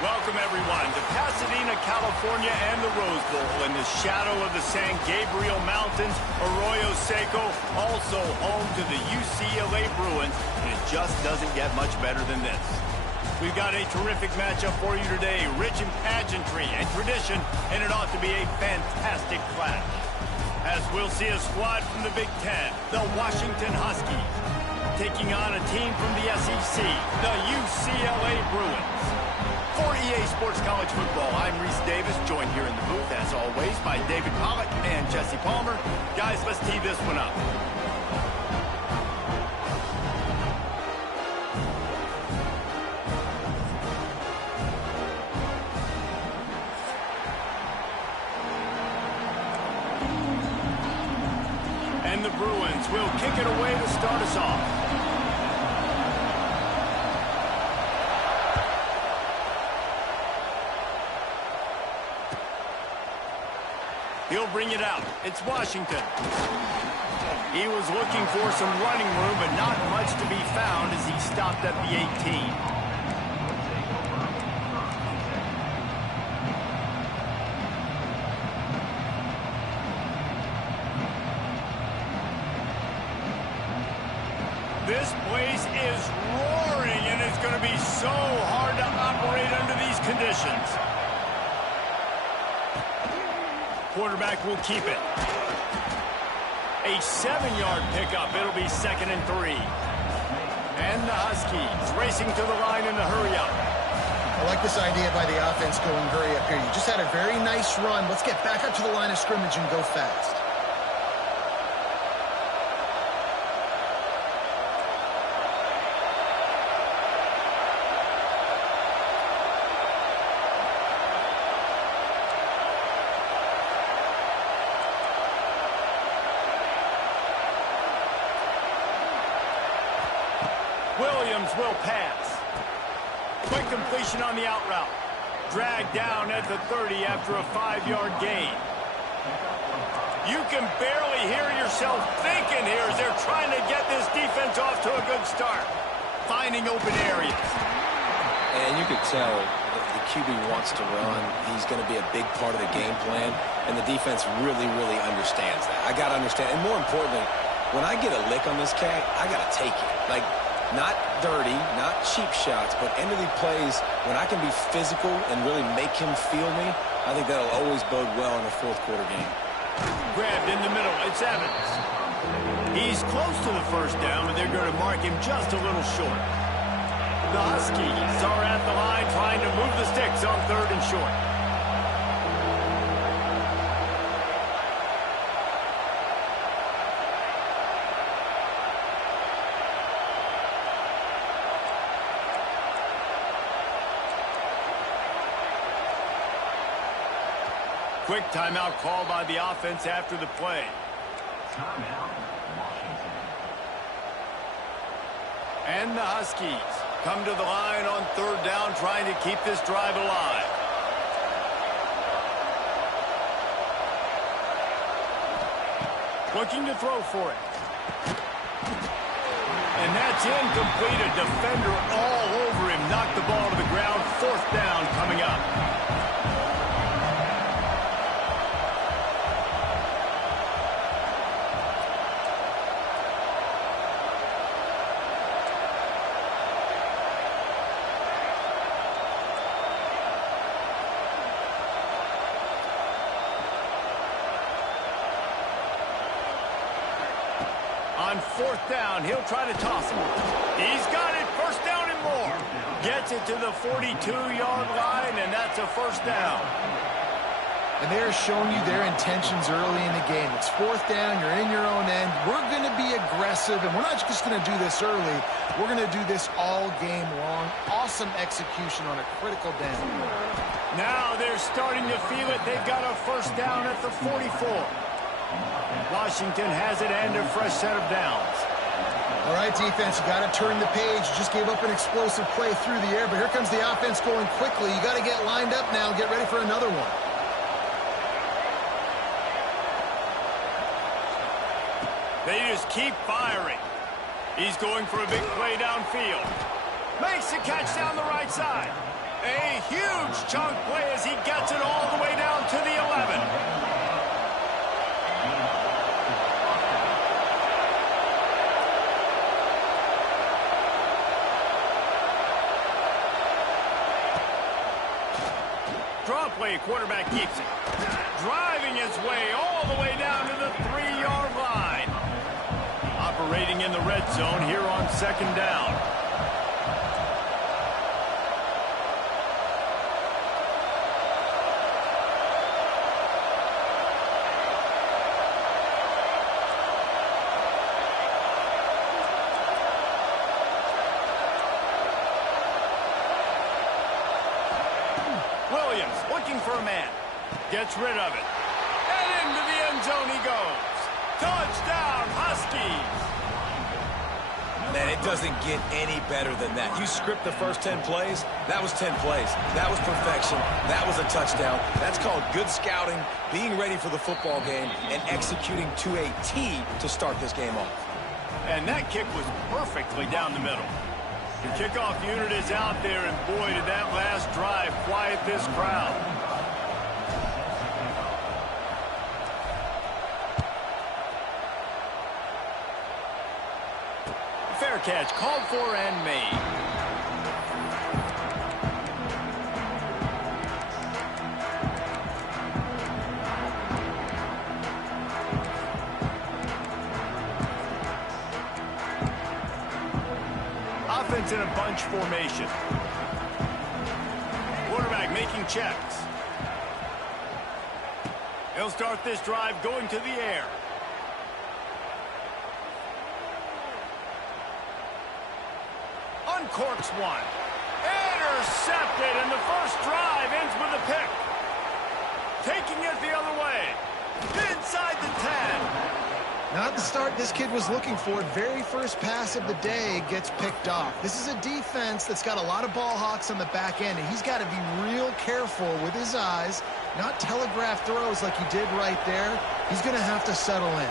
Welcome, everyone, to Pasadena, California, and the Rose Bowl in the shadow of the San Gabriel Mountains. Arroyo Seco, also home to the UCLA Bruins, and it just doesn't get much better than this. We've got a terrific matchup for you today, rich in pageantry and tradition, and it ought to be a fantastic clash. As we'll see a squad from the Big Ten, the Washington Huskies, taking on a team from the SEC, the UCLA Bruins. For EA Sports College Football, I'm Reese Davis, joined here in the booth, as always, by David Pollack and Jesse Palmer. Guys, let's tee this one up. And the Bruins will kick it away to start us off. He'll bring it out. It's Washington. He was looking for some running room, but not much to be found as he stopped at the 18. This place is roaring, and it's going to be so hard to operate under these conditions. Quarterback will keep it. A 7-yard pickup. It'll be 2nd and 3. And the Huskies racing to the line in a hurry up. I like this idea by the offense going hurry up here. You just had a very nice run. Let's get back up to the line of scrimmage and go fast. Williams will pass. Quick completion on the out route. Dragged down at the 30 after a 5-yard gain. You can barely hear yourself thinking here as they're trying to get this defense off to a good start. Finding open areas. And you could tell the QB wants to run. He's going to be a big part of the game plan, and the defense really, really understands that. I got to understand, and more importantly, when I get a lick on this cat, I got to take it. Like, not dirty, not cheap shots, but end of the plays, when I can be physical and really make him feel me, I think that'll always bode well in a fourth-quarter game. Grabbed in the middle. It's Evans. He's close to the first down, but they're going to mark him just a little short. The Huskies are at the line trying to move the sticks on 3rd and short. Quick timeout called by the offense after the play. Timeout, Washington. And the Huskies come to the line on 3rd down, trying to keep this drive alive. Looking to throw for it. And that's incomplete. A defender all over him. Knocked the ball to the ground. 4th down coming up. On 4th down, he'll try to toss him. He's got it. 1st down and more. Gets it to the 42-yard line, and that's a 1st down. And they're showing you their intentions early in the game. It's 4th down. You're in your own end. We're going to be aggressive, and we're not just going to do this early. We're going to do this all game long. Awesome execution on a critical down. Now they're starting to feel it. They've got a 1st down at the 44. Washington has it and a fresh set of downs. All right, defense, you got to turn the page. You just gave up an explosive play through the air, but here comes the offense going quickly. You got to get lined up now and get ready for another one. They just keep firing. He's going for a big play downfield. Makes the catch down the right side. A huge chunk play as he gets it all the way down to the 11. Draw play, quarterback keeps it. Driving his way all the way down to the 3-yard line. Operating in the red zone here on second down. Williams looking for a man. Gets rid of it. And into the end zone he goes. Touchdown, Huskies. Man, it doesn't get any better than that. You script the first 10 plays, that was 10 plays. That was perfection. That was a touchdown. That's called good scouting, being ready for the football game, and executing to a T to start this game off. And that kick was perfectly down the middle. The kickoff unit is out there, and boy, did that last drive quiet this crowd. Fair catch called for and made. Offense in a bunch formation. Quarterback making checks. He'll start this drive going to the air. Uncorks one. Intercepted, and the first drive ends with a pick. Taking it the other way. Inside the 10. Not the start this kid was looking for. Very first pass of the day gets picked off. This is a defense that's got a lot of ball hawks on the back end, and he's got to be real careful with his eyes, not telegraph throws like he did right there. He's going to have to settle in.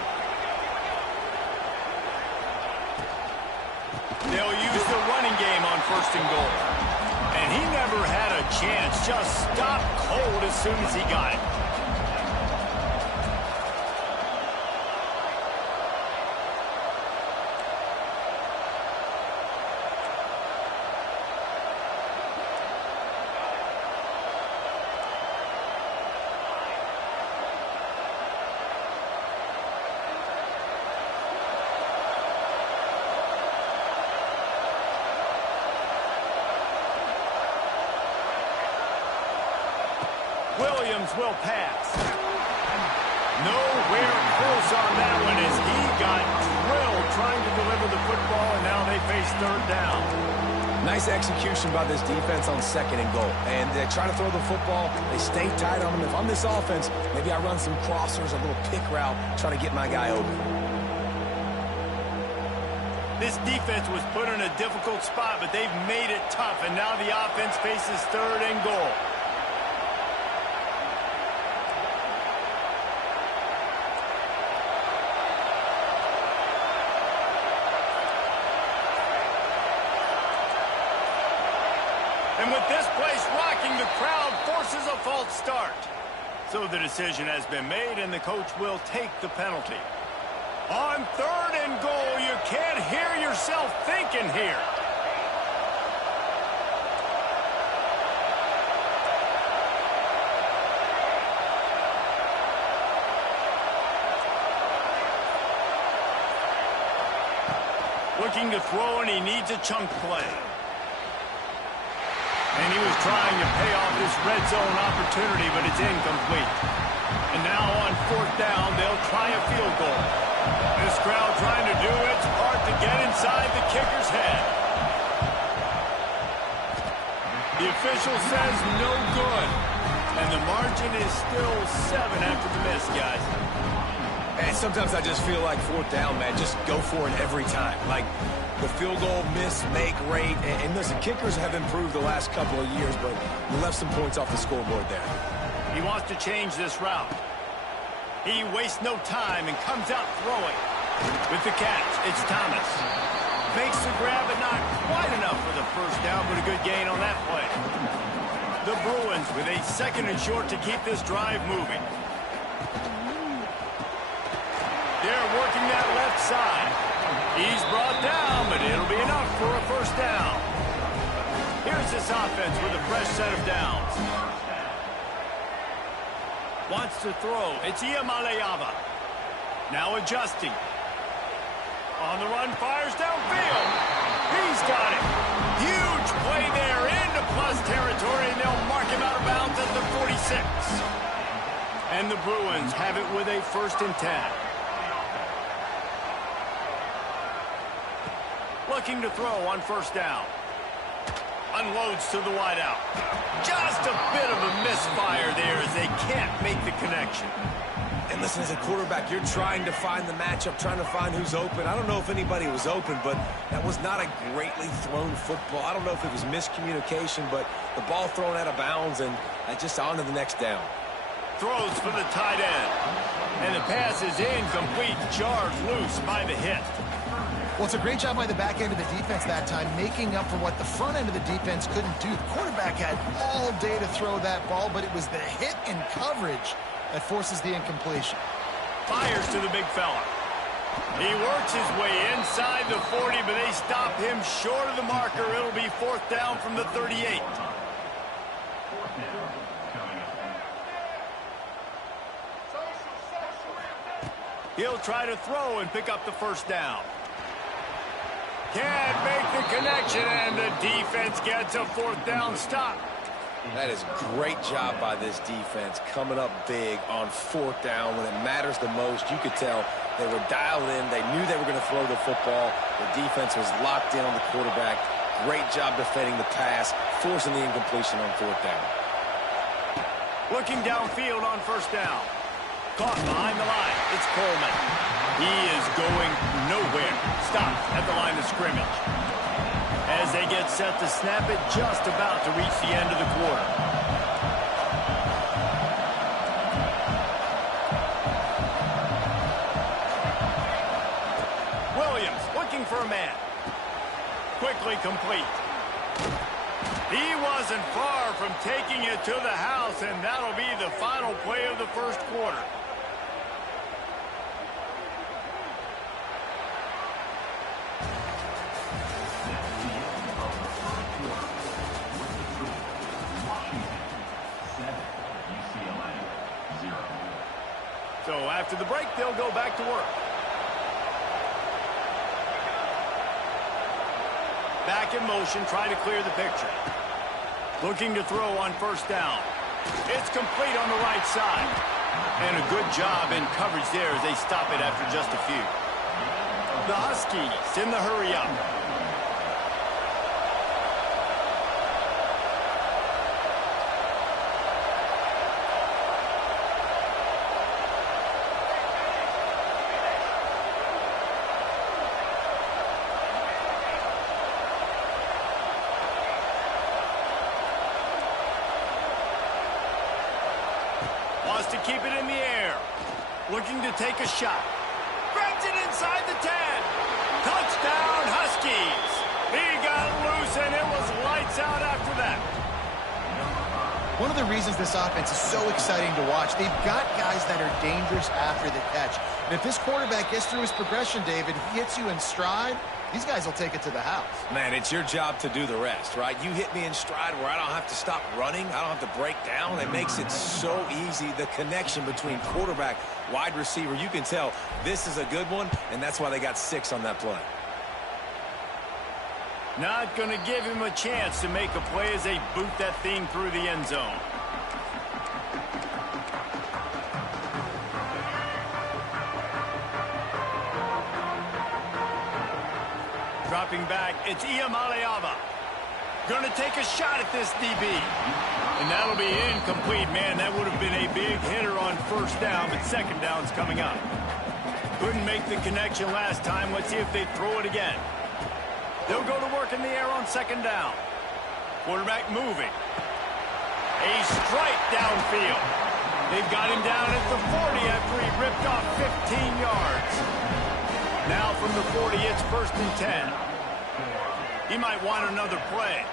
They'll use the running game on first and goal. And he never had a chance. Just stopped cold as soon as he got it. Williams will pass. Nowhere close on that one as he got drilled trying to deliver the football, and now they face third down. Nice execution by this defense on second and goal. And they try to throw the football. They stay tight on them. If I'm this offense, maybe I run some crossers, a little pick route, try to get my guy open. This defense was put in a difficult spot, but they've made it tough, and now the offense faces third and goal. And with this place rocking, the crowd forces a false start. So the decision has been made, and the coach will take the penalty. On third and goal, you can't hear yourself thinking here. Looking to throw, and he needs a chunk play. And he was trying to pay off this red zone opportunity, but it's incomplete. And now on fourth down, they'll try a field goal. This crowd trying to do its part to get inside the kicker's head. The official says no good. And the margin is still 7 after the miss, guys. And sometimes I just feel like fourth down, man, just go for it every time. Like the field goal miss, make rate. And listen, kickers have improved the last couple of years, but we left some points off the scoreboard there. He wants to change this route. He wastes no time and comes out throwing. With the catch, it's Thomas. Fakes the grab, but not quite enough for the first down, but a good gain on that play. The Bruins with a 2nd and short to keep this drive moving. They're working that left side. He's brought down, but it'll be enough for a 1st down. Here's this offense with a fresh set of downs. Wants to throw. It's Iamaleava. Now adjusting. On the run, fires downfield. He's got it. Huge play there into plus territory, and they'll mark him out of bounds at the 46. And the Bruins have it with a 1st and 10. Looking to throw on 1st down. Unloads to the wideout. Just a bit of a misfire there as they can't make the connection. And listen, as a quarterback, you're trying to find the matchup, trying to find who's open. I don't know if anybody was open, but that was not a greatly thrown football. I don't know if it was miscommunication, but the ball thrown out of bounds and just on to the next down. Throws for the tight end. And the pass is incomplete, jarred loose by the hit. Well, it's a great job by the back end of the defense that time, making up for what the front end of the defense couldn't do. The quarterback had all day to throw that ball, but it was the hit and coverage that forces the incompletion. Fires to the big fella. He works his way inside the 40, but they stop him short of the marker. It'll be 4th down from the 38. He'll try to throw and pick up the 1st down. Can't make the connection, and the defense gets a 4th down stop. That is a great job by this defense, coming up big on 4th down when it matters the most. You could tell they were dialed in. They knew they were going to throw the football. The defense was locked in on the quarterback. Great job defending the pass, forcing the incompletion on 4th down. Looking downfield on 1st down. Caught behind the line. It's Coleman. He is going nowhere. Stopped at the line of scrimmage. As they get set to snap it, just about to reach the end of the quarter. Williams looking for a man. Quickly complete. He wasn't far from taking it to the house, and that'll be the final play of the 1st quarter. So after the break, they'll go back to work. Back in motion, trying to clear the picture. Looking to throw on 1st down. It's complete on the right side. And a good job in coverage there as they stop it after just a few. The Huskies in the hurry up. To keep it in the air. Looking to take a shot. Grabs it inside the 10. Touchdown, Huskies. He got loose, and it was lights out after that. One of the reasons this offense is so exciting to watch, they've got guys that are dangerous after the catch. And if this quarterback gets through his progression, David, he hits you in stride, these guys will take it to the house. Man, it's your job to do the rest, right? You hit me in stride where I don't have to stop running. I don't have to break down. It makes it so easy. The connection between quarterback, wide receiver, you can tell this is a good one, and that's why they got 6 on that play. Not going to give him a chance to make a play as they boot that thing through the end zone. Dropping back, it's Iamaleava. Going to take a shot at this DB. And that'll be incomplete. Man, that would have been a big hitter on 1st down, but 2nd down's coming up. Couldn't make the connection last time. Let's see if they throw it again. They'll go to work in the air on 2nd down. Quarterback moving. A strike downfield. They've got him down at the 40 after he ripped off 15 yards. Now from the 40, it's 1st and 10. He might want another play.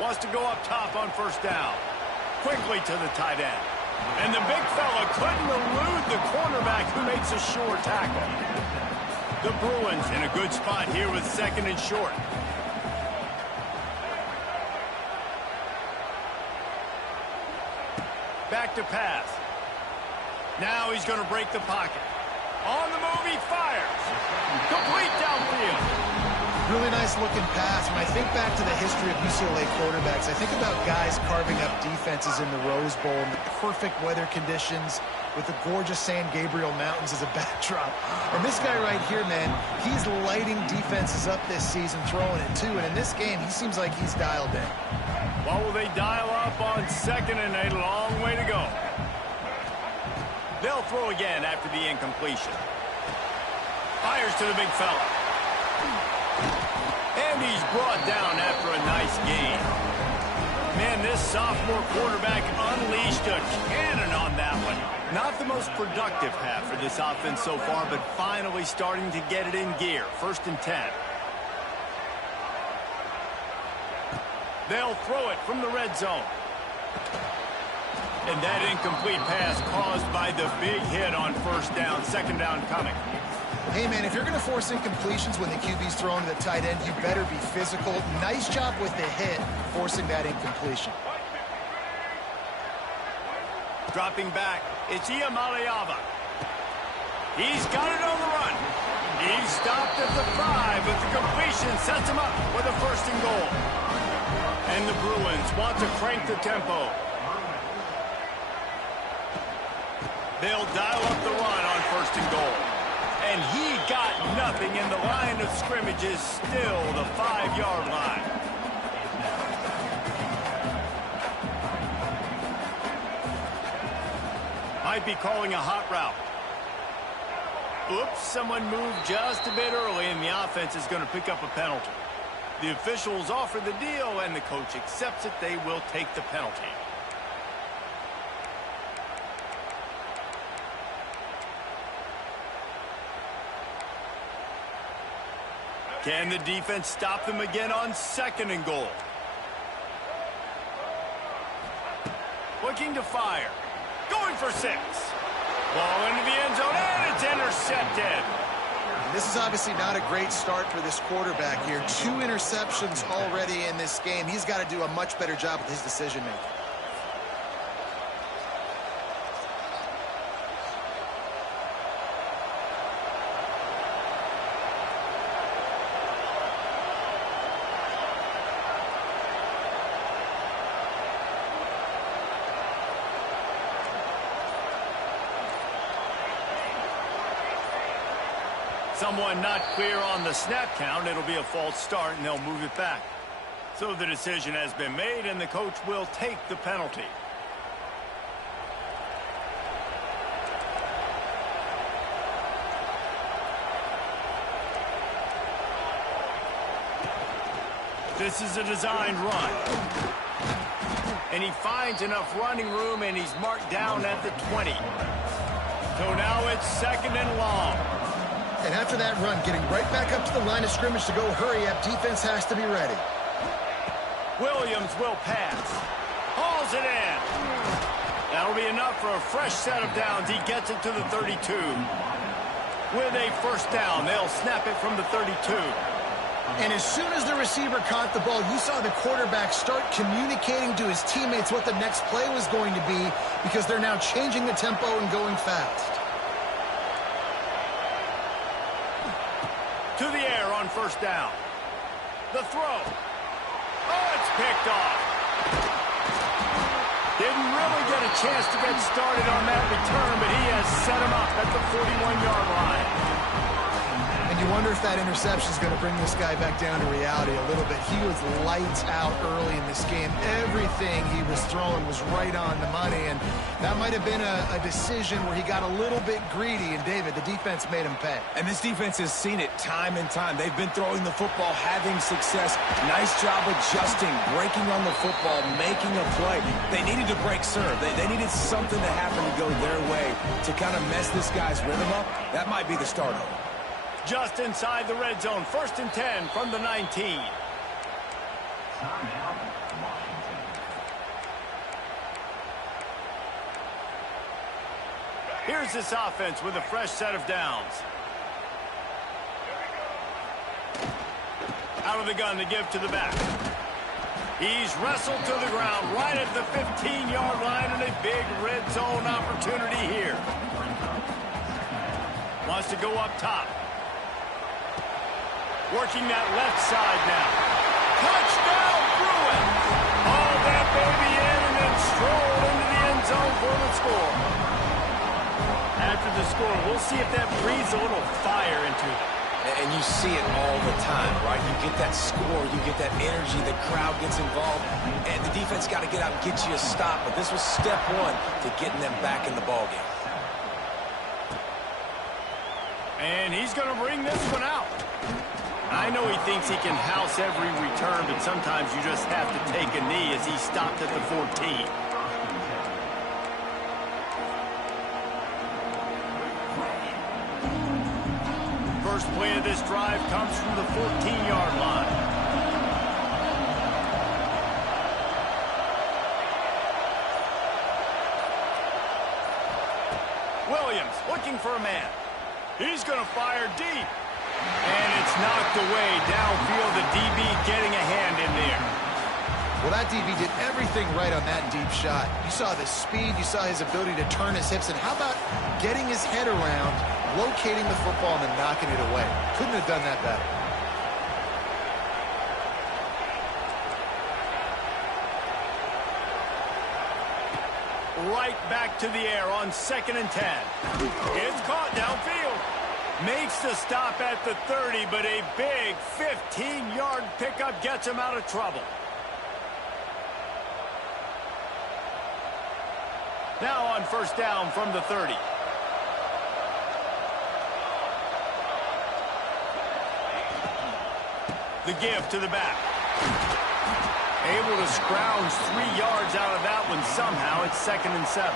Wants to go up top on first down. Quickly to the tight end. And the big fella couldn't elude the cornerback who makes a sure tackle. The Bruins in a good spot here with second and short. Back to pass. Now he's going to break the pocket. On the move, he fires. Complete downfield. Really nice looking pass. When I think back to the history of UCLA quarterbacks, I think about guys carving up defenses in the Rose Bowl in the perfect weather conditions with the gorgeous San Gabriel Mountains as a backdrop. And this guy right here, man, he's lighting defenses up this season, throwing it too. And in this game, he seems like he's dialed in. What will they dial up on second and a long way to go? They'll throw again after the incompletion. Fires to the big fella. And he's brought down after a nice gain. Man, this sophomore quarterback unleashed a cannon on that one. Not the most productive half for this offense so far, but finally starting to get it in gear. 1st and 10. They'll throw it from the red zone. And that incomplete pass caused by the big hit on first down. 2nd down coming. Hey, man, if you're going to force incompletions when the QB's thrown to the tight end, you better be physical. Nice job with the hit, forcing that incompletion. Dropping back, it's Iamaleava. He's got it on the run. He's stopped at the 5, but the completion sets him up with a 1st and goal. And the Bruins want to crank the tempo. They'll dial up the run on 1st and goal. And he got nothing, and the line of scrimmage is still the 5-yard line. Might be calling a hot route. Oops, someone moved just a bit early, and the offense is going to pick up a penalty. The officials offer the deal, and the coach accepts it. They will take the penalty. Can the defense stop them again on 2nd and goal? Looking to fire. Going for 6. Ball into the end zone, and it's intercepted. This is obviously not a great start for this quarterback here. 2 interceptions already in this game. He's got to do a much better job with his decision-making. Someone not clear on the snap count. It'll be a false start, and they'll move it back. So the decision has been made, and the coach will take the penalty. This is a designed run. And he finds enough running room, and he's marked down at the 20. So now it's 2nd and long. And after that run, getting right back up to the line of scrimmage to go hurry up, defense has to be ready. Williams will pass. Hauls it in. That'll be enough for a fresh set of downs. He gets it to the 32. With a 1st down, they'll snap it from the 32. And as soon as the receiver caught the ball, you saw the quarterback start communicating to his teammates what the next play was going to be, because they're now changing the tempo and going fast. To the air on 1st down. The throw. Oh, it's picked off. Didn't really get a chance to get started on that return, but he has set him up at the 41-yard line. And you wonder if that interception is going to bring this guy back down to reality a little bit. He was lights out early in this game. Everything he was throwing was right on the money, and that might have been a decision where he got a little bit greedy, and David, the defense made him pay. And this defense has seen it time and time. They've been throwing the football, having success. Nice job adjusting, breaking on the football, making a play. They needed to break serve. They needed something to happen to go their way to kind of mess this guy's rhythm up. That might be the start of it. Just inside the red zone, 1st and 10 from the 19. Timeout, Washington. Here's this offense with a fresh set of downs. Out of the gun to give to the back. He's wrestled to the ground right at the 15-yard line, and a big red zone opportunity here. Wants to go up top. Working that left side now. Touchdown, Bruins! Hauled that baby in and then strolled into the end zone for the score. After the score, we'll see if that breathes a little fire into them. And you see it all the time, right? You get that score, you get that energy, the crowd gets involved, and the defense got to get out and get you a stop. But this was step one to getting them back in the ballgame. And he's going to bring this one out. I know he thinks he can house every return, but sometimes you just have to take a knee as he stopped at the 14. First play of this drive comes from the 14-yard line. Williams looking for a man. He's going to fire deep. And it's knocked away downfield. The DB getting a hand in there. Well, that DB did everything right on that deep shot. You saw the speed, you saw his ability to turn his hips, and how about getting his head around, locating the football, and then knocking it away? Couldn't have done that better. Right back to the air on 2nd and 10. It's caught downfield. Makes the stop at the 30, but a big 15-yard pickup gets him out of trouble. Now on first down from the 30. The give to the back. Able to scrounge 3 yards out of that one somehow. It's 2nd and 7.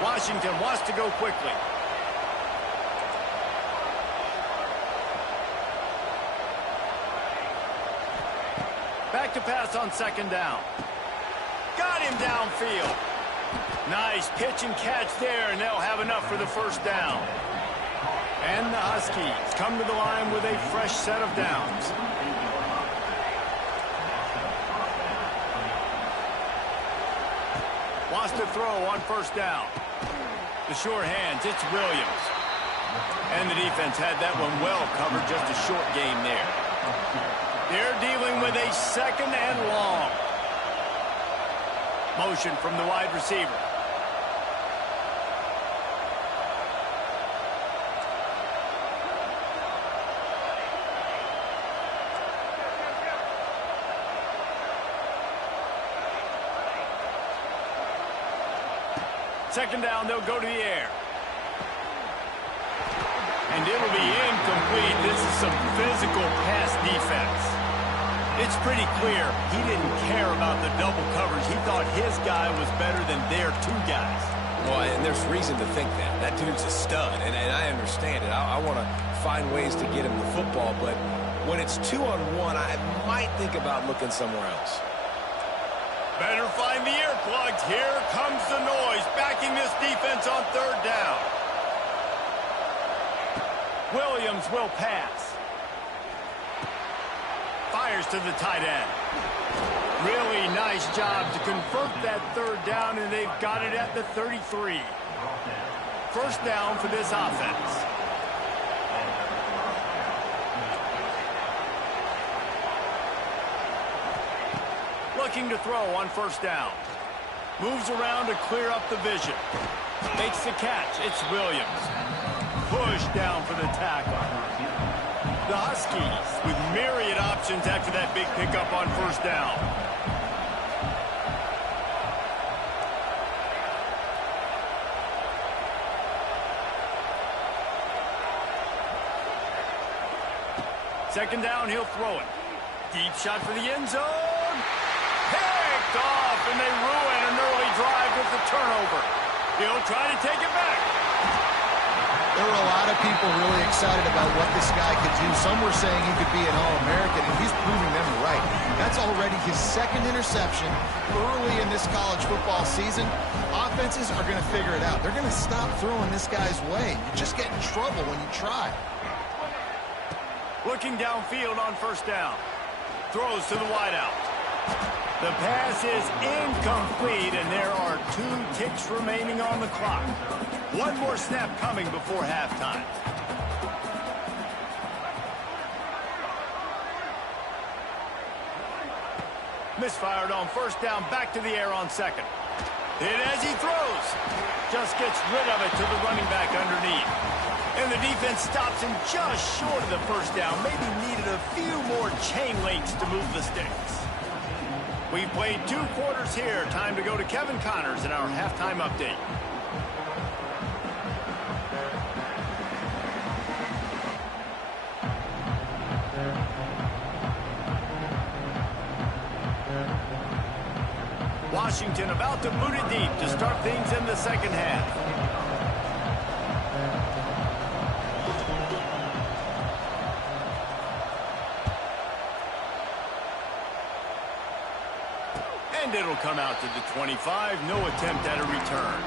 Washington wants to go quickly. Back to pass on 2nd down. Got him downfield. Nice pitch and catch there, and they'll have enough for the first down. And the Huskies come to the line with a fresh set of downs. Wants to throw on first down. The short hands, it's Williams. And the defense had that one well covered, just a short game there. They're dealing with a 2nd and long. Motion from the wide receiver. Second down, they'll go to the air. And it'll be incomplete. This is some physical pass defense. It's pretty clear he didn't care about the double coverage. He thought his guy was better than their 2 guys. Well, and there's reason to think that. That dude's a stud, and I understand it. I want to find ways to get him the football, but when it's 2-on-1, I might think about looking somewhere else. Better find the earplugs. Here comes the noise, backing this defense on 3rd down. Williams will pass. Fires to the tight end. Really nice job to convert that 3rd down, and they've got it at the 33. First down for this offense. Looking to throw on first down. Moves around to clear up the vision. Makes the catch. It's Williams. Push down for the tackle. The Huskies with myriad options after that big pickup on first down. Second down, he'll throw it. Deep shot for the end zone. Picked off, and they ruin an early drive with the turnover. He'll try to take it back. There were a lot of people really excited about what this guy could do. Some were saying he could be an All-American, and he's proving them right. That's already his second interception early in this college football season. Offenses are going to figure it out. They're going to stop throwing this guy's way. You just get in trouble when you try. Looking downfield on first down. Throws to the wideout. The pass is incomplete, and there are 2 ticks remaining on the clock. One more snap coming before halftime. Misfired on first down, back to the air on second. Hit as he throws. Just gets rid of it to the running back underneath. And the defense stops him just short of the first down. Maybe needed a few more chain links to move the sticks. We've played 2 quarters here. Time to go to Kevin Connors in our halftime update. Washington about to boot it deep to start things in the second half. And it'll come out to the 25. No attempt at a return.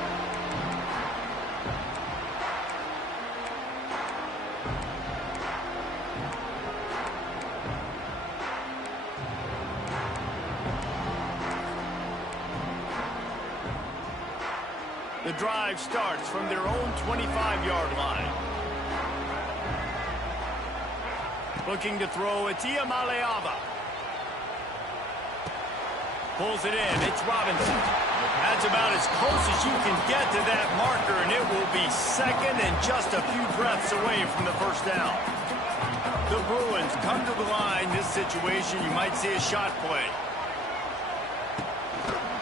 The drive starts from their own 25-yard line. Looking to throw, it's Iamaleava. Pulls it in, it's Robinson. That's about as close as you can get to that marker, and it will be second and just a few breaths away from the first down. The Bruins come to the line. This situation, you might see a shot play.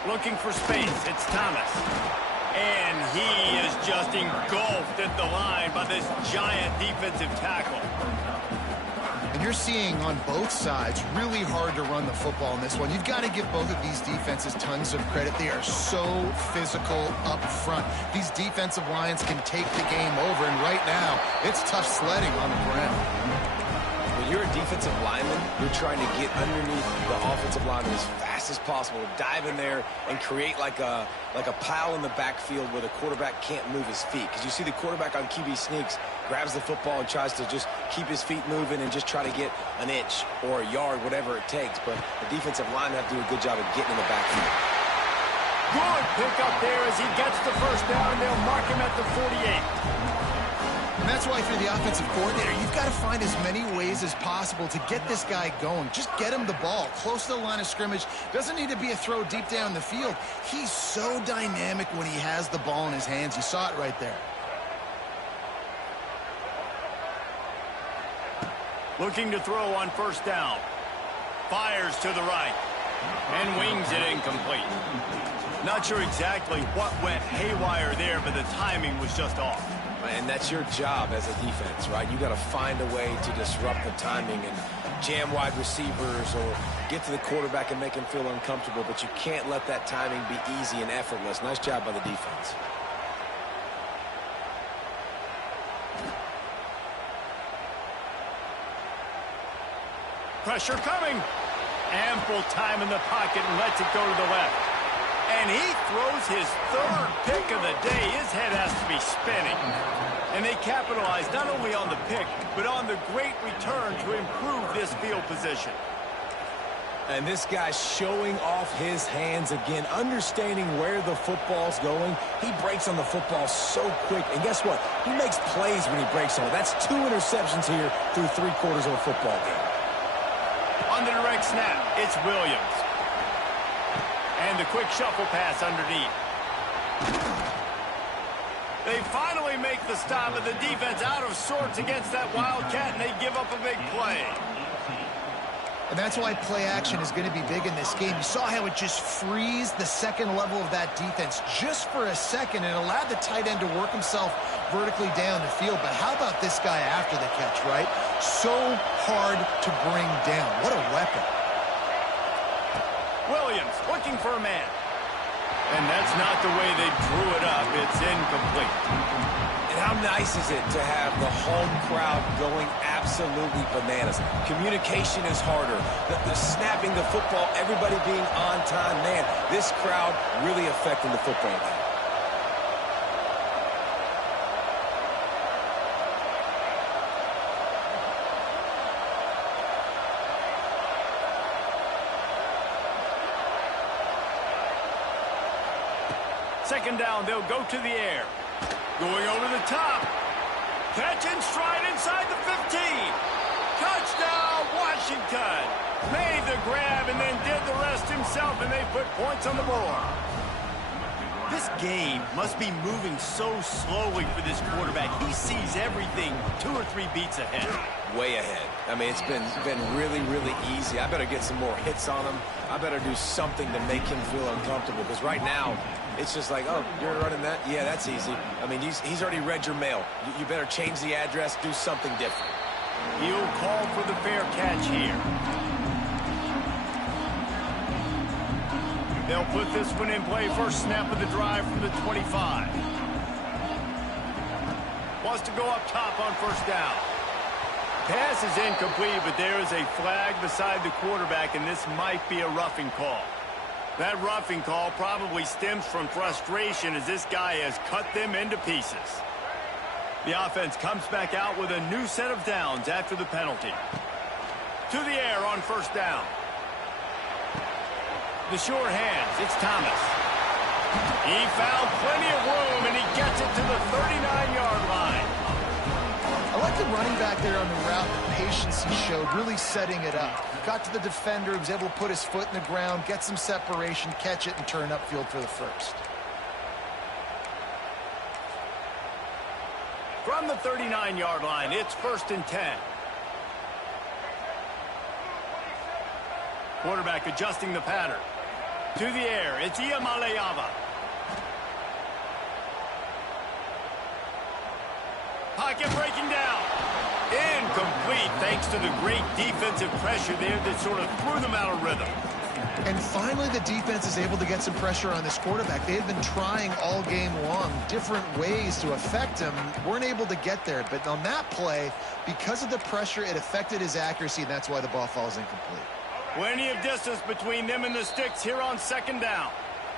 Looking for space, it's Thomas. And he is just engulfed at the line by this giant defensive tackle. And you're seeing on both sides really hard to run the football in this one. You've got to give both of these defenses tons of credit. They are so physical up front. These defensive lines can take the game over, and right now, it's tough sledding on the ground. When you're a defensive lineman, you're trying to get underneath the offensive lineman as fast as possible, dive in there and create like a pile in the backfield where the quarterback can't move his feet. Because you see the quarterback on QB sneaks, grabs the football and tries to just keep his feet moving and just try to get an inch or a yard, whatever it takes. But the defensive line have to do a good job of getting in the backfield. Good pick up there as he gets the first down. They'll mark him at the 48. And that's why, if you're the offensive coordinator, you've got to find as many ways as possible to get this guy going. Just get him the ball close to the line of scrimmage. Doesn't need to be a throw deep down the field. He's so dynamic when he has the ball in his hands. You saw it right there. Looking to throw on first down. Fires to the right. And wings it incomplete. Not sure exactly what went haywire there, but the timing was just off. And that's your job as a defense, right? You got to find a way to disrupt the timing and jam wide receivers or get to the quarterback and make him feel uncomfortable, but you can't let that timing be easy and effortless. Nice job by the defense. Pressure coming. Ample time in the pocket and lets it go to the left. And he throws his 3rd pick of the day. His head has to be spinning. And they capitalize not only on the pick, but on the great return to improve this field position. And this guy's showing off his hands again, understanding where the football's going. He breaks on the football so quick. And guess what? He makes plays when he breaks on it. That's 2 interceptions here through 3 quarters of a football game. On the direct snap, it's Williams. And the quick shuffle pass underneath. They finally make the stop, but the defense out of sorts against that Wildcat, and they give up a big play. And that's why play action is going to be big in this game. You saw how it just frees the second level of that defense just for a second and allowed the tight end to work himself vertically down the field. But how about this guy after the catch, right? So hard to bring down. What a weapon. Williams looking for a man. And that's not the way they drew it up. It's incomplete. And how nice is it to have the home crowd going absolutely bananas? Communication is harder. The snapping the football, everybody being on time. Man, this crowd really affecting the football game. Second down, they'll go to the air. Going over the top. Catch and stride inside the 15. Touchdown, Washington. Made the grab and then did the rest himself, and they put points on the board. This game must be moving so slowly for this quarterback. He sees everything 2 or 3 beats ahead. Way ahead. I mean, it's been really, really easy. I better get some more hits on him. I better do something to make him feel uncomfortable, because right now, it's just like, oh, you're running that? Yeah, that's easy. I mean, he's already read your mail. You better change the address, do something different. He'll call for the fair catch here. They'll put this one in play. First snap of the drive from the 25. Wants to go up top on first down. Pass is incomplete, but there is a flag beside the quarterback, and this might be a roughing call. That roughing call probably stems from frustration as this guy has cut them into pieces. The offense comes back out with a new set of downs after the penalty. To the air on first down. The sure hands, it's Thomas. He found plenty of room, and he gets it to the 39-yard line. I like the running back there on the route, the patience he showed, really setting it up. He got to the defender, he was able to put his foot in the ground, get some separation, catch it, and turn upfield for the first. From the 39-yard line, it's 1st and 10. Quarterback adjusting the pattern. To the air, it's Iamaleava. Pocket breaking down. Incomplete thanks to the great defensive pressure there that sort of threw them out of rhythm. And finally, the defense is able to get some pressure on this quarterback. They had been trying all game long different ways to affect him. Weren't able to get there. But on that play, because of the pressure, it affected his accuracy, and that's why the ball falls incomplete. Plenty of distance between them and the sticks here on second down.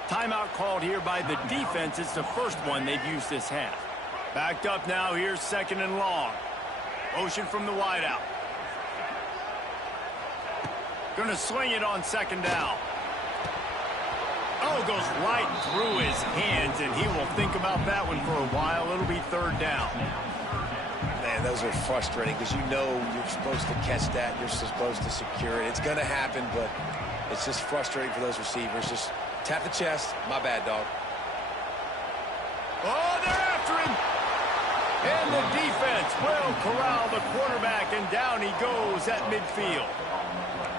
Timeout called here by the defense. It's the first one they've used this half. Backed up now. Here's 2nd and long. Motion from the wideout. Going to sling it on 2nd down. Oh, goes right through his hands, and he will think about that one for a while. It'll be 3rd down. Man, those are frustrating because you know you're supposed to catch that. You're supposed to secure it. It's going to happen, but it's just frustrating for those receivers. Just tap the chest. My bad, dog. Oh, they're after him. And the defense will corral the quarterback, and down he goes at midfield.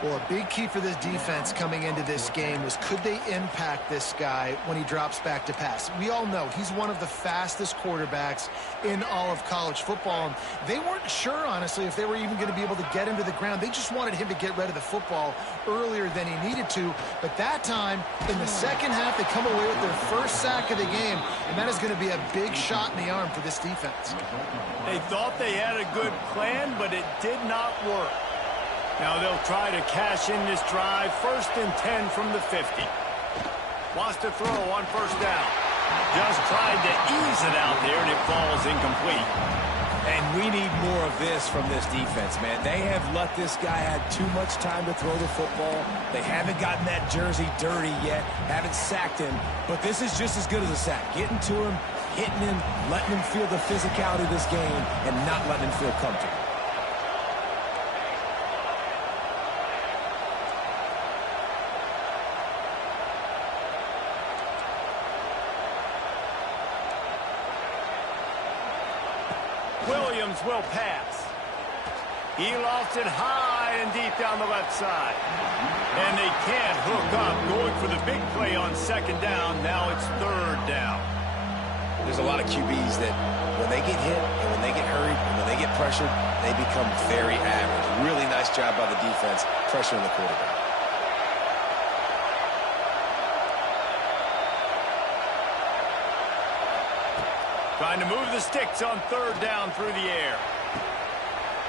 Well, a big key for this defense coming into this game was, could they impact this guy when he drops back to pass? We all know he's one of the fastest quarterbacks in all of college football. They weren't sure, honestly, if they were even going to be able to get him to the ground. They just wanted him to get rid of the football earlier than he needed to. But that time, in the second half, they come away with their first sack of the game, and that is going to be a big shot in the arm for this defense. They thought they had a good plan, but it did not work. Now they'll try to cash in this drive. 1st and 10 from the 50. Wants to throw on first down. Just tried to ease it out there, and it falls incomplete. And we need more of this from this defense, man. They have let this guy have too much time to throw the football. They haven't gotten that jersey dirty yet, haven't sacked him. But this is just as good as a sack. Getting to him, hitting him, letting him feel the physicality of this game, and not letting him feel comfortable. Williams will pass. He lost it high and deep down the left side. And they can't hook up, going for the big play on 2nd down. Now it's 3rd down. There's a lot of QBs that when they get hit and when they get hurried and when they get pressured, they become very average. Really nice job by the defense pressuring the quarterback. Trying to move the sticks on third down through the air.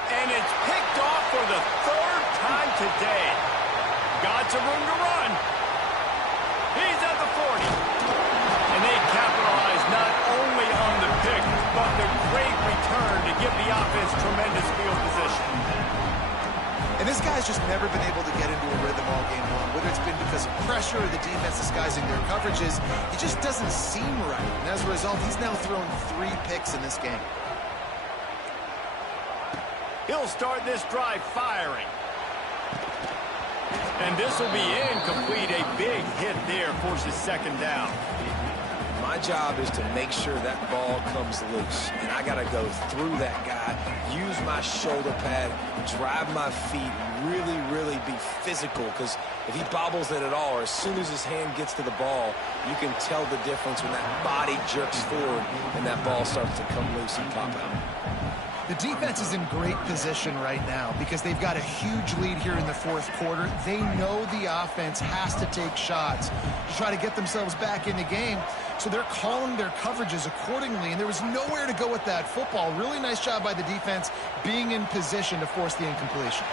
And it's picked off for the third time today. Got some room to run. He's at the 40. And they capitalize not only on the pick, but the great return to give the offense tremendous field position. And this guy's just never been able to get into a rhythm all game long, whether it's been because of pressure or the defense disguising their coverages. He just doesn't seem right. And as a result, he's now thrown 3 picks in this game. He'll start this drive firing. And this will be incomplete. A big hit there, forces second down. My job is to make sure that ball comes loose. And I got to go through that guy, use my shoulder pad, drive my feet, really be physical. Because if he bobbles it at all, or as soon as his hand gets to the ball, you can tell the difference when that body jerks forward and that ball starts to come loose and pop out. The defense is in great position right now because they've got a huge lead here in the fourth quarter. They know the offense has to take shots to try to get themselves back in the game. So they're calling their coverages accordingly, and there was nowhere to go with that football. Really nice job by the defense being in position to force the incompletion.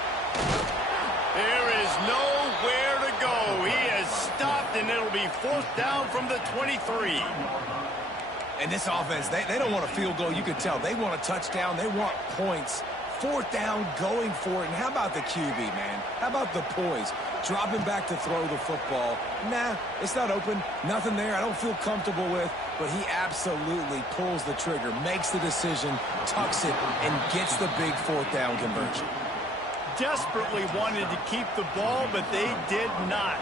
There is nowhere to go. He has stopped, and it'll be fourth down from the 23. And this offense, they don't want a field goal. You can tell. They want a touchdown. They want points. Fourth down, going for it. And how about the QB, man? How about the poise? Dropping back to throw the football. Nah, it's not open. Nothing there I don't feel comfortable with. But he absolutely pulls the trigger, makes the decision, tucks it, and gets the big fourth down conversion. Desperately wanted to keep the ball, but they did not.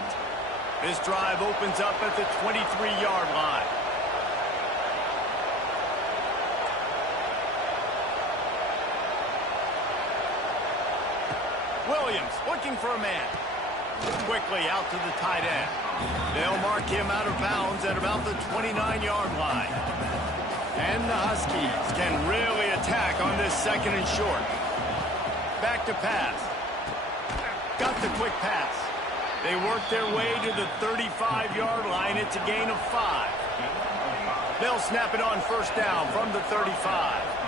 This drive opens up at the 23-yard line. Williams looking for a man. Quickly out to the tight end. They'll mark him out of bounds at about the 29-yard line. And the Huskies can really attack on this second and short. Back to pass. Got the quick pass. They work their way to the 35-yard line. It's a gain of 5. They'll snap it on first down from the 35.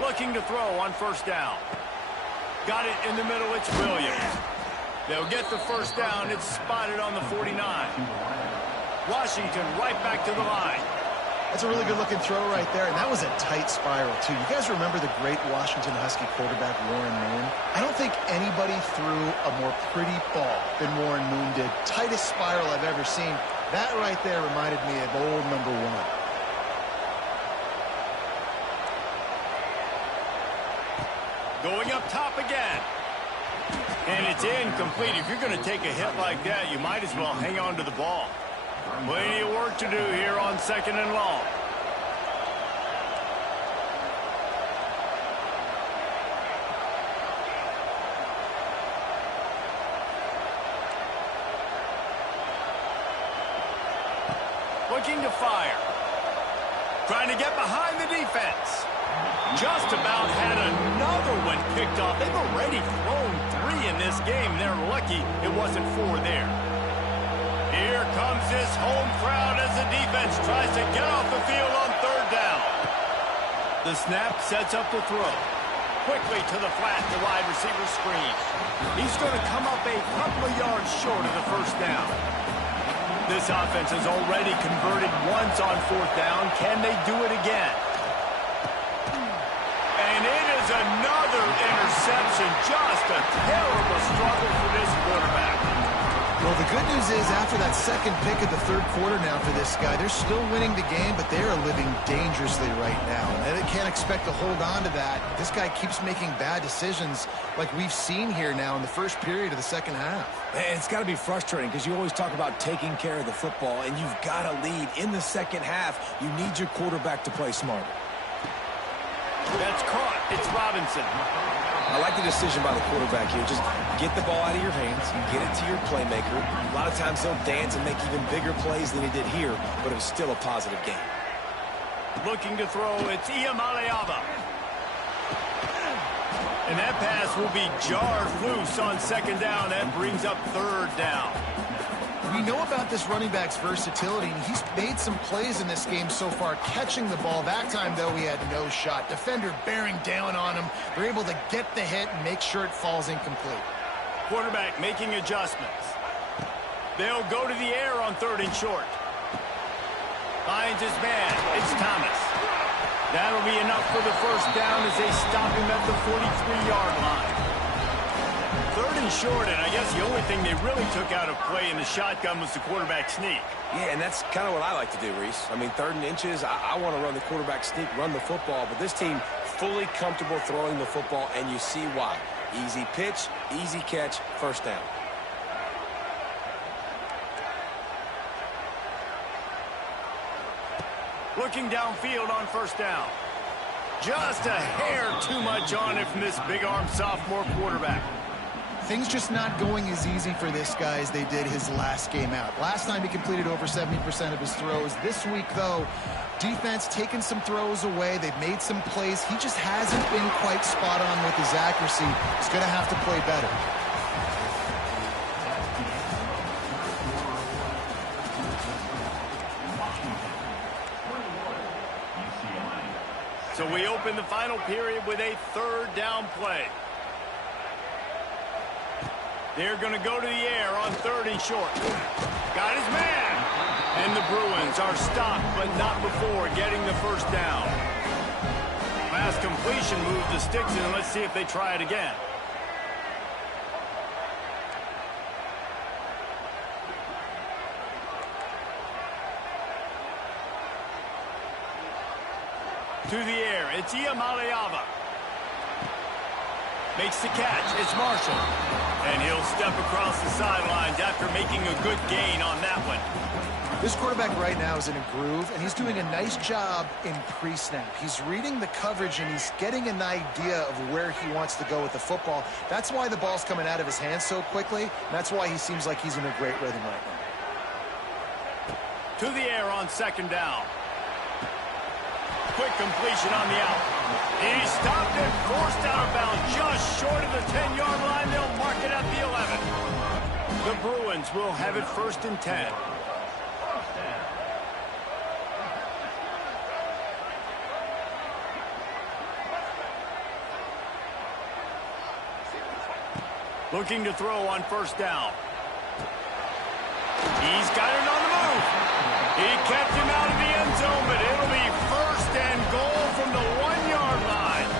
Looking to throw on first down. Got it in the middle. It's Williams. They'll get the first down. It's spotted on the 49. Washington right back to the line. That's a really good-looking throw right there, and that was a tight spiral, too. You guys remember the great Washington Husky quarterback Warren Moon? I don't think anybody threw a more pretty ball than Warren Moon did. Tightest spiral I've ever seen. That right there reminded me of old number 1. Going up top again. And it's incomplete. If you're going to take a hit like that, you might as well hang on to the ball. Plenty of work to do here on second and long. Looking to fire. Trying to get behind the defense. Just about had another one picked off. They've already thrown 3 in this game. They're lucky it wasn't 4 there. Here comes this home crowd as the defense tries to get off the field on third down. The snap sets up the throw. Quickly to the flat, the wide receiver screen. He's going to come up a couple of yards short of the first down. This offense has already converted once on fourth down. Can they do it again? And it is another interception. Just a terrible struggle for this quarterback. Well, the good news is after that second pick of the third quarter now for this guy, they're still winning the game, but they are living dangerously right now. And they can't expect to hold on to that. This guy keeps making bad decisions like we've seen here now in the first period of the second half. It's got to be frustrating because you always talk about taking care of the football, and you've got to lead in the second half. You need your quarterback to play smarter. That's caught. It's Robinson. I like the decision by the quarterback here. Just get the ball out of your hands, get it to your playmaker. A lot of times he'll dance and make even bigger plays than he did here, but it was still a positive game. Looking to throw, it's Iamaleava. And that pass will be jarred loose on second down. That brings up third down. We know about this running back's versatility, and he's made some plays in this game so far, catching the ball. That time, though, he had no shot. Defender bearing down on him. They're able to get the hit and make sure it falls incomplete. Quarterback making adjustments. They'll go to the air on 3rd and short. Finds his man. It's Thomas. That'll be enough for the first down as they stop him at the 43-yard line. 3rd and short, and I guess the only thing they really took out of play in the shotgun was the quarterback sneak. Yeah, and that's kind of what I like to do, Reese. I mean, 3rd and inches, I want to run the quarterback sneak, run the football, but this team fully comfortable throwing the football, and you see why. Easy pitch, easy catch, first down. Looking downfield on 1st down. Just a hair too much on it from this big-arm sophomore quarterback. Things just not going as easy for this guy as they did his last game out. Last time he completed over 70% of his throws. This week, though, defense taking some throws away. They've made some plays. He just hasn't been quite spot on with his accuracy. He's going to have to play better. So we open the final period with a 3rd down play. They're going to go to the air on 3rd and short. Got his man. And the Bruins are stopped, but not before getting the first down. Last completion moved the sticks, and let's see if they try it again. To the air, it's Iamaleava. Makes the catch, it's Marshall. And he'll step across the sidelines after making a good gain on that one. This quarterback right now is in a groove, and he's doing a nice job in pre-snap. He's reading the coverage, and he's getting an idea of where he wants to go with the football. That's why the ball's coming out of his hands so quickly, and that's why he seems like he's in a great rhythm right now. To the air on 2nd down. Quick completion on the out. He stopped it, forced out of bounds, just short of the 10-yard line. They'll mark it at the 11. The Bruins will have it 1st and 10. Looking to throw on 1st down. He's got it on the move. He kept him out of the end zone, but it'll be 1st and goal from the 1-yard line.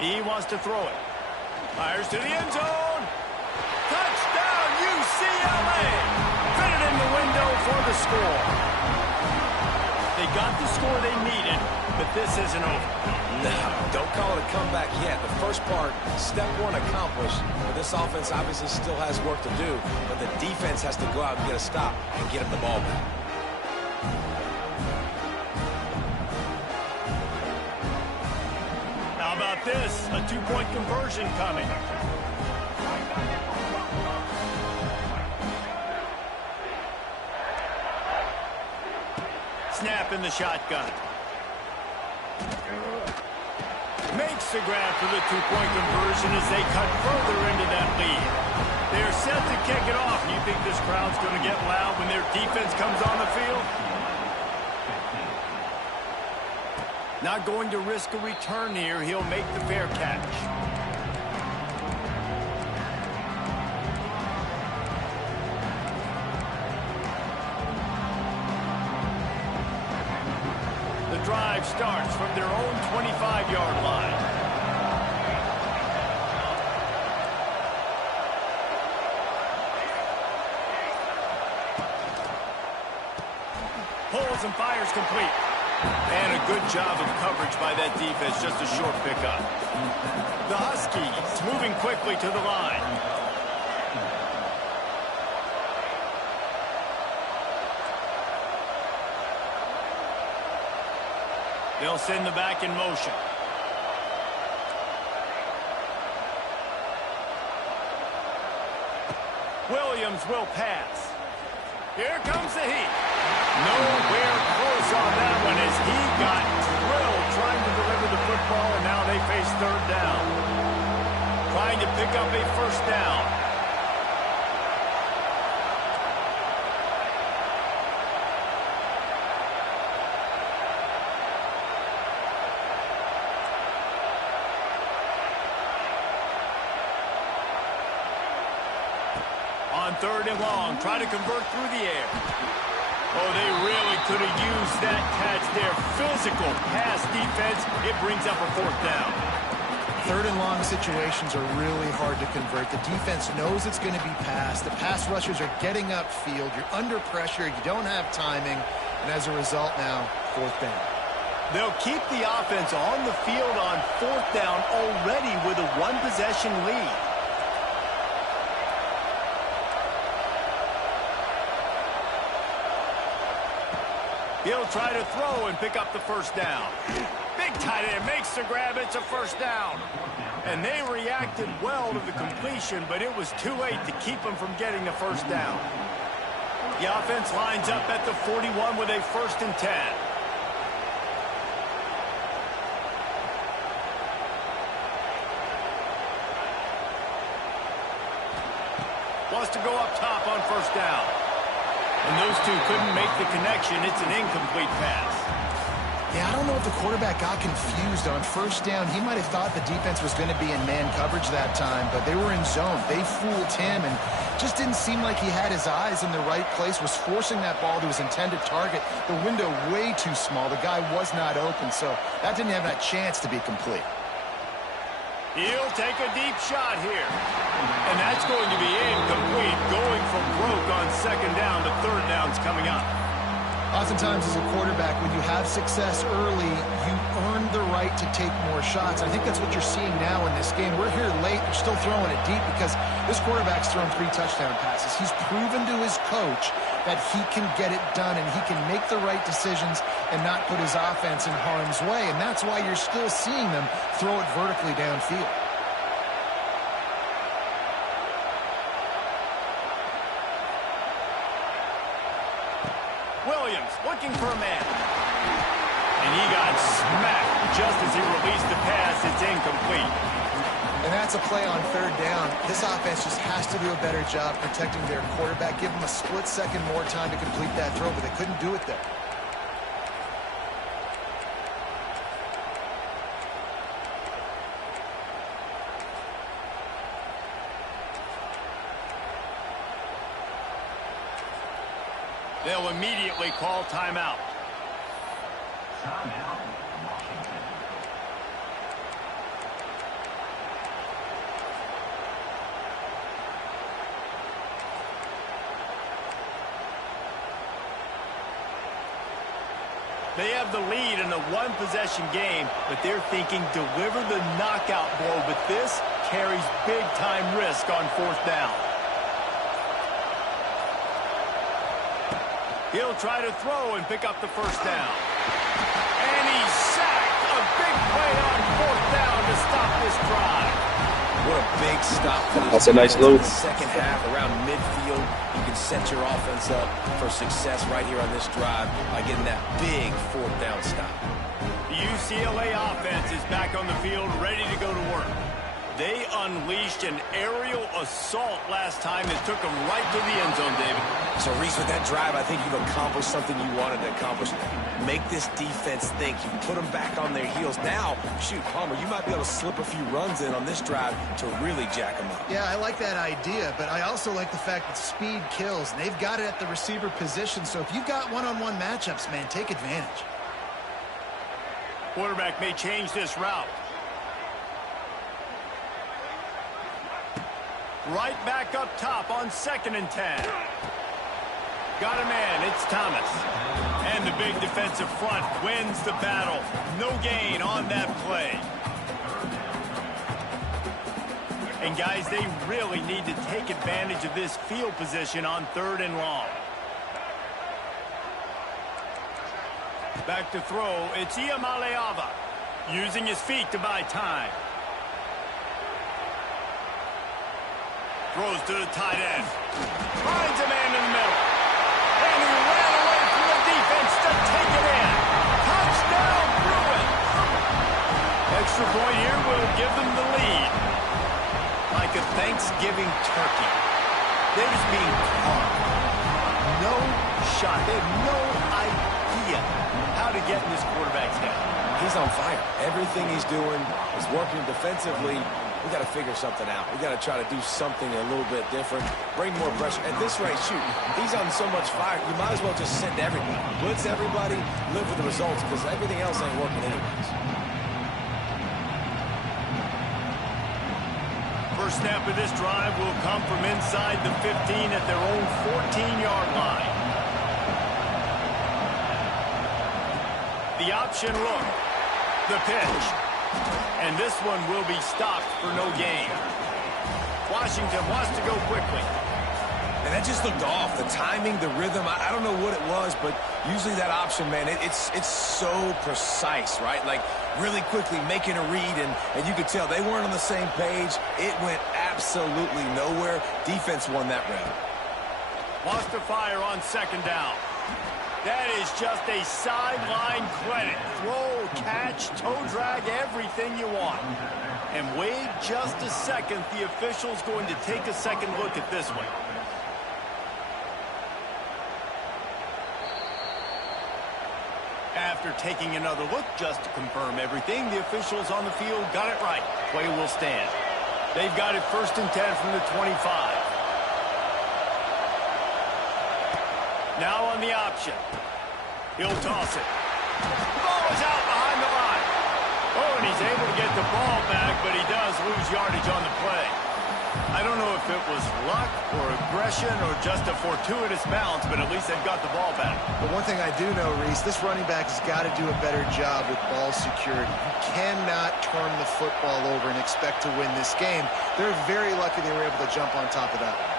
He wants to throw it. Fires to the end zone. Touchdown, UCLA. Fit it in the window for the score. They got the score they needed, but this isn't over. No, don't call it a comeback yet. The first part, step 1 accomplished. But this offense obviously still has work to do, but the defense has to go out and get a stop and get him the ball back. How about this? A 2-point conversion coming. Snap in the shotgun. Makes the grab for the 2-point conversion as they cut further into that lead. They're set to kick it off. You think this crowd's going to get loud when their defense comes on the field? Not going to risk a return here. He'll make the fair catch. The drive starts from their own 25-yard line. Pulls and fires complete. And a good job of coverage by that defense, just a short pickup. The Huskies moving quickly to the line. They'll send the back in motion. Williams will pass. Here comes the heat. Nowhere close on that one as he got drilled trying to deliver the football, and now they face 3rd down. Trying to pick up a 1st down. on 3rd and long. Try to convert through the air. Oh, they really could have used that catch there. Physical pass defense. It brings up a 4th down. 3rd and long situations are really hard to convert. The defense knows it's going to be passed. The pass rushers are getting upfield. You're under pressure. You don't have timing. And as a result now, 4th down. They'll keep the offense on the field on 4th down already with a 1-possession lead. He'll try to throw and pick up the 1st down. Big tight end makes the grab. It's a 1st down. And they reacted well to the completion, but it was too late to keep them from getting the 1st down. The offense lines up at the 41 with a 1st and 10. Wants to go up top on 1st down. And those two couldn't make the connection. It's an incomplete pass. Yeah, I don't know if the quarterback got confused on 1st down. He might have thought the defense was going to be in man coverage that time, but they were in zone. They fooled him and just didn't seem like he had his eyes in the right place, was forcing that ball to his intended target. The window way too small. The guy was not open, so that didn't have that chance to be complete. He'll take a deep shot here. And that's going to be incomplete. Going for broke on 2nd down. The 3rd down's coming up. Oftentimes as a quarterback, when you have success early, you earn the right to take more shots. I think that's what you're seeing now in this game. We're here late. They're still throwing it deep because this quarterback's thrown 3 touchdown passes. He's proven to his coach that he can get it done and he can make the right decisions and not put his offense in harm's way. And that's why you're still seeing them throw it vertically downfield. Williams looking for a man. And he got smacked just as he released the pass. It's incomplete. And that's a play on 3rd down. This offense just has to do a better job protecting their quarterback. Give them a split second more time to complete that throw, but they couldn't do it there. They'll immediately call timeout. Timeout, Washington. They have the lead in a 1-possession game, but they're thinking deliver the knockout blow. But this carries big-time risk on 4th down. He'll try to throw and pick up the 1st down. And he's sacked. A big play on 4th down to stop this drive. What a big stop for this That's a nice load. second half around midfield. You can set your offense up for success right here on this drive by getting that big 4th down stop. The UCLA offense is back on the field, ready to go to work. They unleashed an aerial assault last time that took them right to the end zone, David. So, Reese, with that drive, I think you've accomplished something you wanted to accomplish. Make this defense think. You put them back on their heels. Now, shoot, Palmer, you might be able to slip a few runs in on this drive to really jack them up. Yeah, I like that idea, but I also like the fact that speed kills. And they've got it at the receiver position, so if you've got one-on-one matchups, man, take advantage. Quarterback may change this route. Right back up top on 2nd and 10. Got a man. It's Thomas. And the big defensive front wins the battle. No gain on that play. And, guys, they really need to take advantage of this field position on 3rd and long. Back to throw. It's Iamaleava using his feet to buy time. Throws to the tight end. Finds a man in the middle. And he ran away from the defense to take it in. Touchdown, Bruins. Extra point here will give them the lead. Like a Thanksgiving turkey. They're just being carved. No shot. They have no idea how to get in this quarterback's head. He's on fire. Everything he's doing is working defensively. we got to figure something out. We got to try to do something a little bit different, bring more pressure. At this rate, shoot, he's on so much fire, you might as well just send everybody. Blitz everybody, live with the results, because everything else ain't working anyways. First snap of this drive will come from inside the 15 at their own 14-yard line. The option look, the pitch, and this one will be stopped for no gain. Washington wants to go quickly. And that just looked off. The timing, the rhythm, I don't know what it was, but usually that option, man, it's so precise, right? Like really quickly making a read, and you could tell they weren't on the same page. It went absolutely nowhere. Defense won that round. Wants to fire on second down. That is just a sideline credit. Throw, catch, toe drag, everything you want. And wait just a second. The official's going to take a second look at this one. After taking another look just to confirm everything, the officials on the field got it right. Play will stand. They've got it 1st and 10 from the 25. Now on the option. He'll toss it. Ball is out behind the line. Oh, and he's able to get the ball back, but he does lose yardage on the play. I don't know if it was luck or aggression or just a fortuitous bounce, but at least they've got the ball back. But one thing I do know, Reese, this running back has got to do a better job with ball security. You cannot turn the football over and expect to win this game. They're very lucky they were able to jump on top of that one.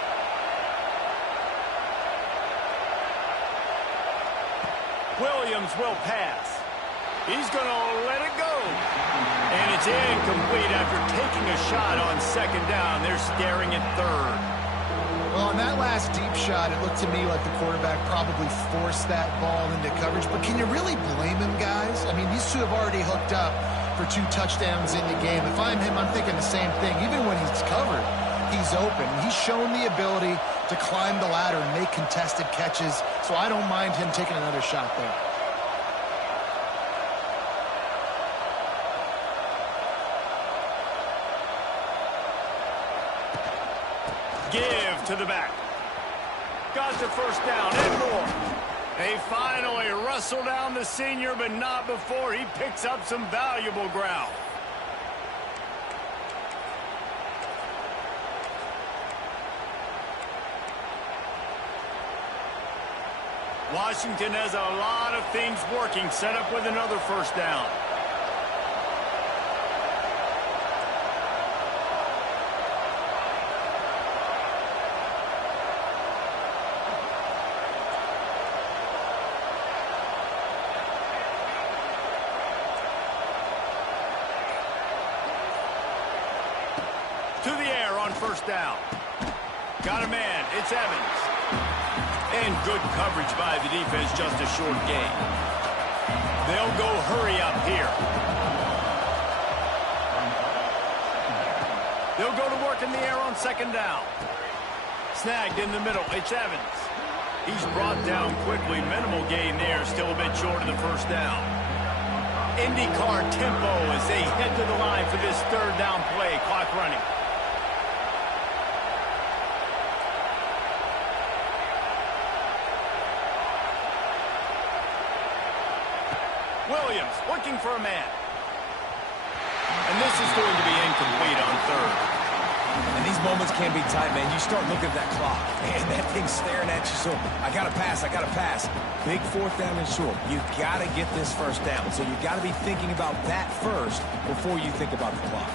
Williams will pass. He's going to let it go. And it's incomplete after taking a shot on second down. They're staring at third. Well, on that last deep shot, it looked to me like the quarterback probably forced that ball into coverage. But can you really blame him, guys? I mean, these two have already hooked up for 2 touchdowns in the game. If I'm him, I'm thinking the same thing. Even when he's covered, he's open. He's shown the ability to climb the ladder and make contested catches. So I don't mind him taking another shot there. Give to the back. Got the first down and more. They finally wrestle down the senior, but not before he picks up some valuable ground. Washington has a lot of things working, set up with another first down. To the air on first down. Got a man. It's Evans. And good coverage by the defense, just a short gain. They'll go hurry up here. They'll go to work in the air on second down. Snagged in the middle. It's Evans. He's brought down quickly. Minimal gain there. Still a bit short of the first down. IndyCar tempo as they head to the line for this third down play. Clock running. Williams looking for a man. And this is going to be incomplete on third. And these moments can be tight, man. You start looking at that clock, and that thing's staring at you. So I got to pass, I got to pass. Big 4th down and short. You got to get this first down. So you got to be thinking about that first before you think about the clock.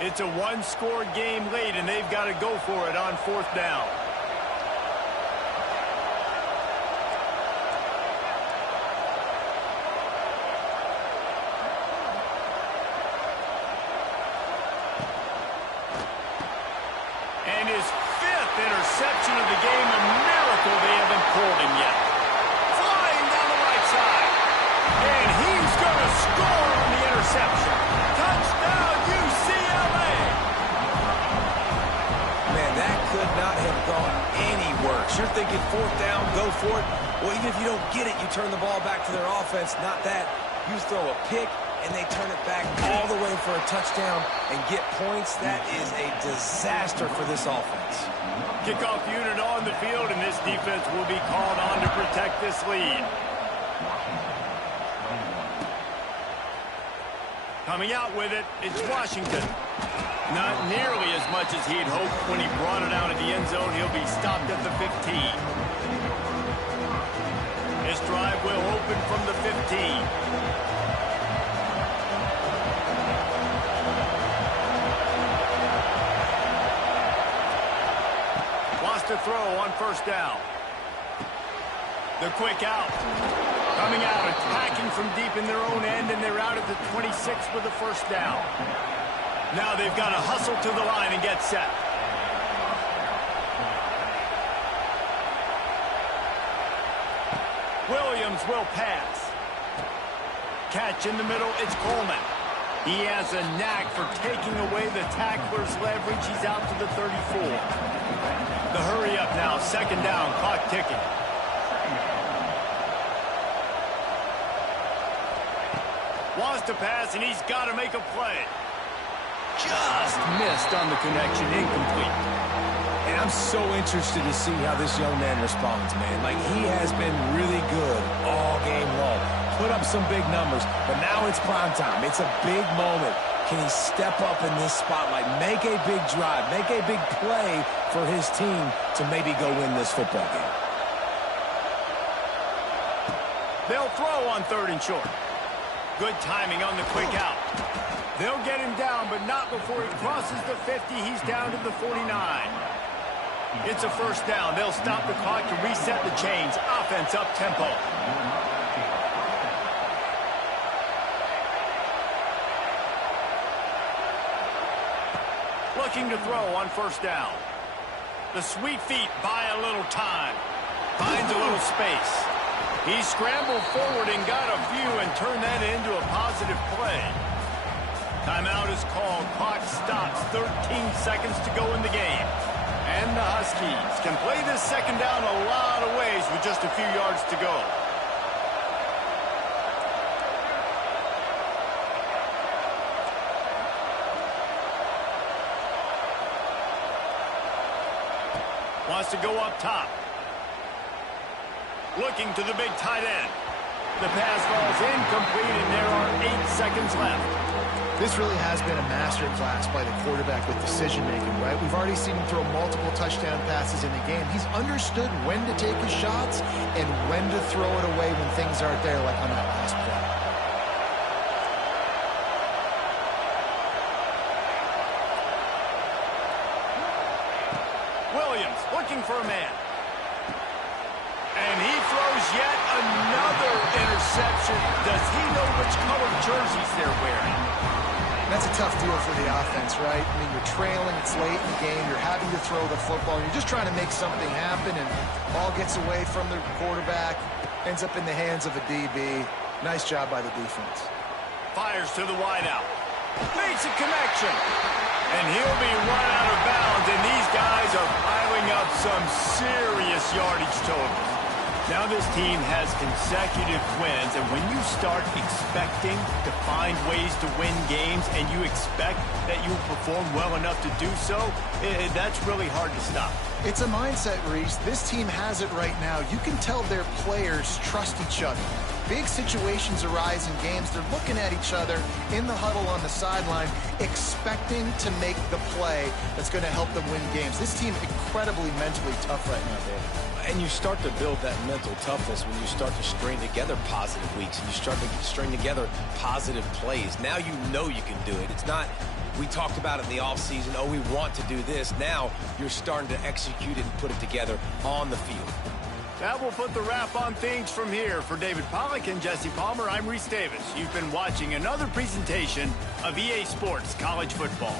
It's a one-score game late, and they've got to go for it on 4th down. And his 5th interception of the game, a miracle they haven't pulled him yet. Flying down the right side. And he's going to score on the interception. Touchdown, UCLA! Man, that could not have have gone any worse. You're thinking fourth down, go for it. Well, even if you don't get it, you turn the ball back to their offense. Not that. You throw a pick, and they turn it back all the way for a touchdown and get points. That is a disaster for this offense. Kickoff unit on the field, and this defense will be called on to protect this lead. Coming out with it, it's Washington. Not nearly as much as he'd hoped when he brought it out of the end zone. He'll be stopped at the 15. This drive will open from the 15. Wants to throw on first down. The quick out. Coming out, attacking from deep in their own end, and they're out at the 26 with the first down. Now they've got to hustle to the line and get set. Williams will pass. Catch in the middle, it's Coleman. He has a knack for taking away the tackler's leverage. He's out to the 34. The hurry up now, second down, clock ticking. Wants to pass, and he's got to make a play. Just missed on the connection, incomplete. And I'm so interested to see how this young man responds, man. Like, he has been really good all game long. Put up some big numbers, but now it's prime time. It's a big moment. Can he step up in this spotlight, make a big drive, make a big play for his team to maybe go win this football game? They'll throw on third and short. Good timing on the quick out. They'll get him down, but not before he crosses the 50. He's down to the 49. It's a first down. They'll stop the clock to reset the chains. Offense up tempo. Looking to throw on first down. The sweet feet buy a little time. Finds a little space. He scrambled forward and got a few and turned that into a positive play. Timeout is called. Clock stops. 13 seconds to go in the game. And the Huskies can play this second down a lot of ways with just a few yards to go. Wants to go up top. Looking to the big tight end. The pass falls incomplete, and there are 8 seconds left. This really has been a masterclass by the quarterback with decision-making, right? We've already seen him throw multiple touchdown passes in the game. He's understood when to take his shots and when to throw it away when things aren't there, like on that last play. Williams looking for a man. And he throws yet another interception. Does he know which colored jerseys they're wearing? That's a tough deal for the offense, right? I mean, you're trailing, it's late in the game, you're having to throw the football, you're just trying to make something happen, and ball gets away from the quarterback, ends up in the hands of a DB. Nice job by the defense. Fires to the wideout. Makes a connection. And he'll be run out of bounds, and these guys are piling up some serious yardage totals. Now this team has consecutive wins, and when you start expecting to find ways to win games and you expect that you'll perform well enough to do so, that's really hard to stop. It's a mindset, Reese. This team has it right now. You can tell their players trust each other. Big situations arise in games. They're looking at each other in the huddle on the sideline, expecting to make the play that's going to help them win games. This team incredibly mentally tough right now, Dave. And you start to build that mental toughness when you start to string together positive weeks and you start to string together positive plays. Now you know you can do it. It's not, we talked about it in the offseason, oh, we want to do this. Now you're starting to execute it and put it together on the field. That will put the wrap on things from here. For David Pollack and Jesse Palmer, I'm Reese Davis. You've been watching another presentation of EA Sports College Football.